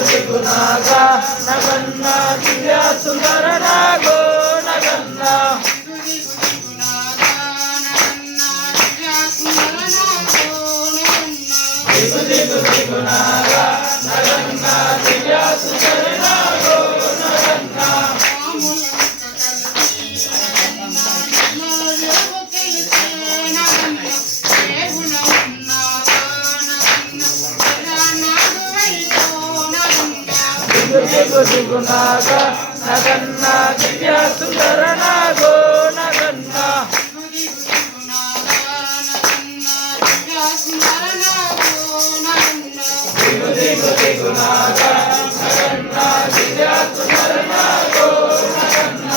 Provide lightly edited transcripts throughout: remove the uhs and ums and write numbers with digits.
దిగునాగా నగన్న దివ్య సుందర నాగో నగన్న దిగునాగా నగన్న దివ్య సుందర నాగో నగన్న దిగునాగా నగన్న దివ్య సుందర నాగో నగన్న దిగునాగా నగన్న దివ్య సుందర నాగో నగన్న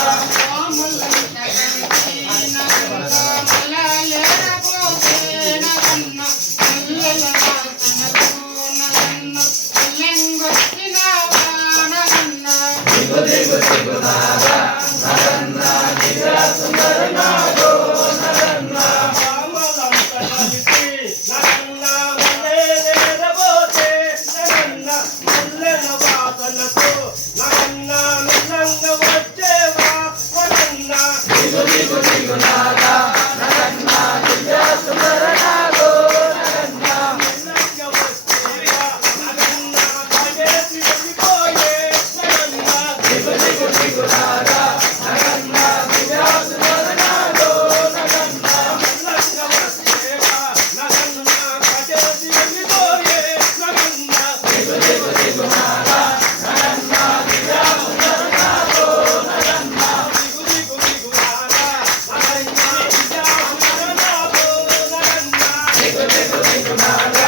దిగునాగా నగన్న దివ్య సుందర నాగో నగన్న దిగునాగా నగన్న దివ్య సుందర నాగో నగన్న దిగునాగా నగన్న దివ్య సుందర నాగో నగన్న దిగునాగా నగన్న దివ్య సుందర నాగో నగన్న దిగునాగా